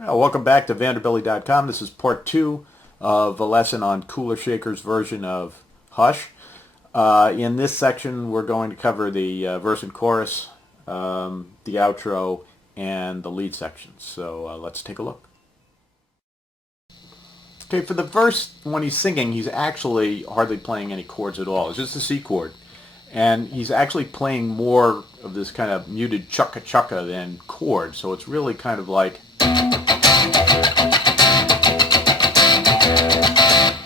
Welcome back to Vanderbilly.com. This is part two of a lesson on Kula Shaker's version of Hush. In this section, we're going to cover the verse and chorus, the outro, and the lead section. So let's take a look. Okay, for the verse, when he's singing, he's actually hardly playing any chords at all. It's just a C chord. And he's actually playing more of this kind of muted chukka-chukka than chords. So it's really kind of like...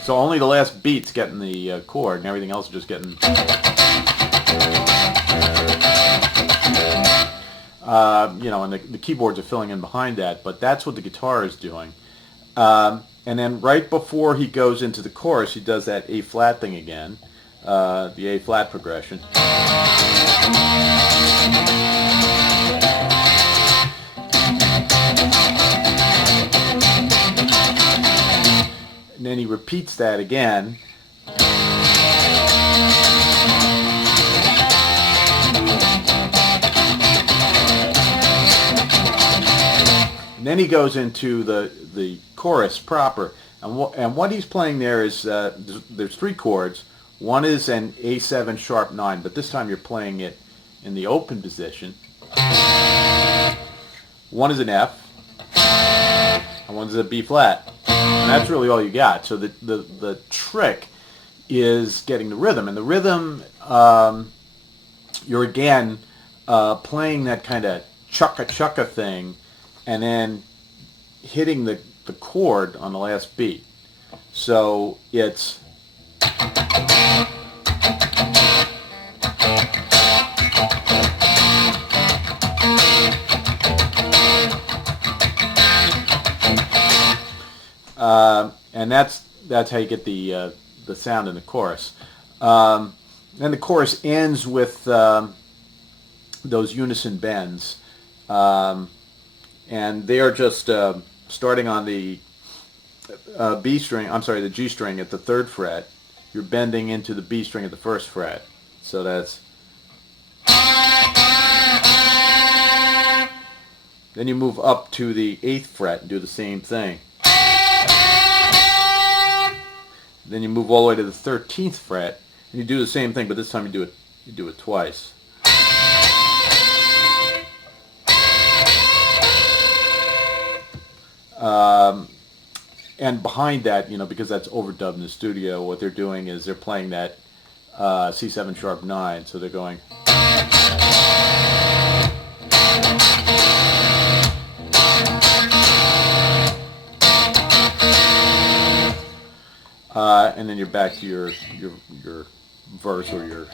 So only the last beat's getting the chord, and everything else is just getting... and the keyboards are filling in behind that, but that's what the guitar is doing. And then right before he goes into the chorus, he does that A-flat thing again, the A-flat progression. And then he repeats that again. And then he goes into the chorus proper. And what he's playing there is, there's three chords. One is an A7 sharp 9, but this time you're playing it in the open position. One is an F, and one is a B flat. And that's really all you got. So the trick is getting the rhythm. And the rhythm, you're again playing that kind of chukka-chukka thing and then hitting the chord on the last beat. So it's... and that's how you get the sound in the chorus. Then the chorus ends with those unison bends, and they are just starting on the B string. I'm sorry, the G string at the 3rd fret. You're bending into the B string at the 1st fret. So that's. Then you move up to the 8th fret and do the same thing. Then you move all the way to the 13th fret, and you do the same thing, but this time you do it twice. And behind that, because that's overdubbed in the studio, what they're doing is they're playing that C7 sharp 9, so they're going. And then you're back to your verse or your...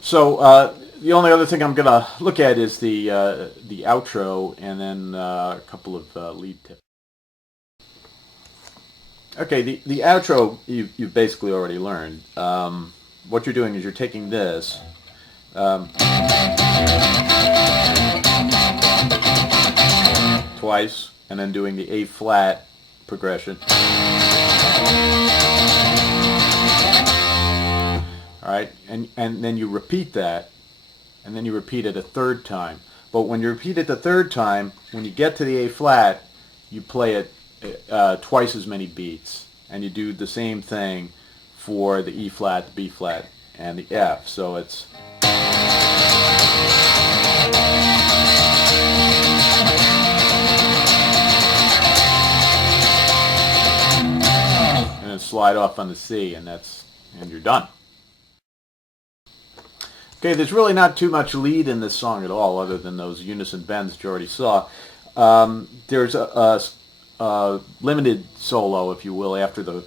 So the only other thing I'm going to look at is the outro, and then a couple of lead tips. Okay, the outro you've basically already learned. What you're doing is you're taking this. Twice, and then doing the A-flat progression. Alright, and then you repeat that, and then you repeat it a 3rd time. But when you repeat it the 3rd time, when you get to the A-flat, you play it twice as many beats. And you do the same thing for the E-flat, the B-flat, and the F. So it's... and then slide off on the C, and you're done. Okay, there's really not too much lead in this song at all, other than those unison bends that you already saw. There's a limited solo, if you will, after the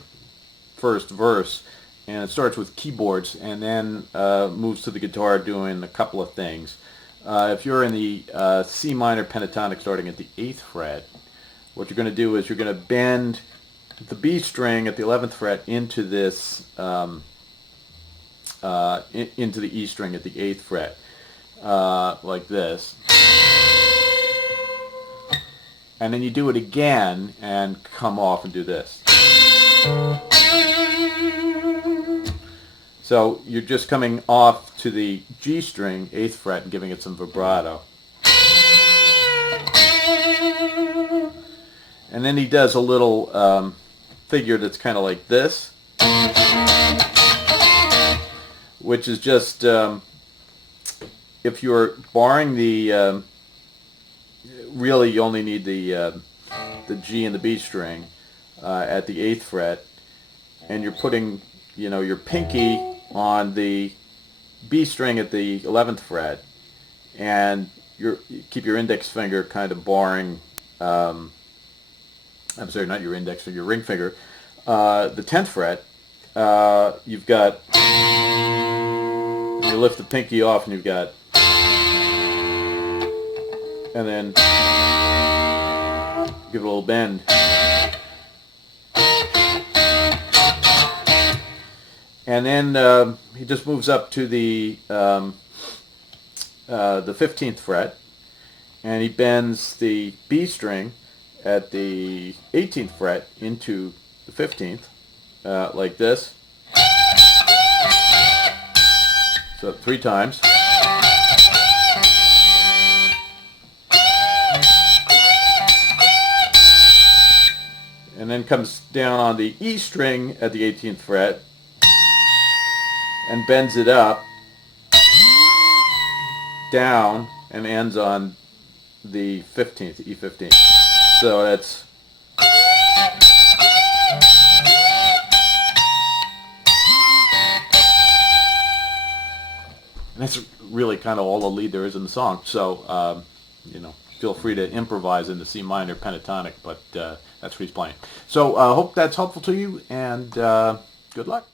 first verse, and it starts with keyboards, and then moves to the guitar doing a couple of things. If you're in the C minor pentatonic starting at the 8th fret, what you're going to do is you're going to bend the B string at the 11th fret into this into the E string at the 8th fret, like this. And then you do it again and come off and do this. So you're just coming off to the G string, 8th fret, and giving it some vibrato. And then he does a little figure that's kind of like this, which is just if you're barring the really you only need the G and the B string at the 8th fret, and you're putting your pinky on the B string at the 11th fret, and you keep your index finger kind of barring. I'm sorry, not your index finger, your ring finger. The 10th fret. You've got. You lift the pinky off, and you've got. And then give it a little bend. And then he just moves up to the 15th fret, and he bends the B string at the 18th fret into the 15th, like this. So 3 times. And then comes down on the E string at the 18th fret and bends it up, down, and ends on the 15th, E15. So that's and that's really kind of all the lead there is in the song. So feel free to improvise in the C minor pentatonic, but that's what he's playing. So hope that's helpful to you, and good luck.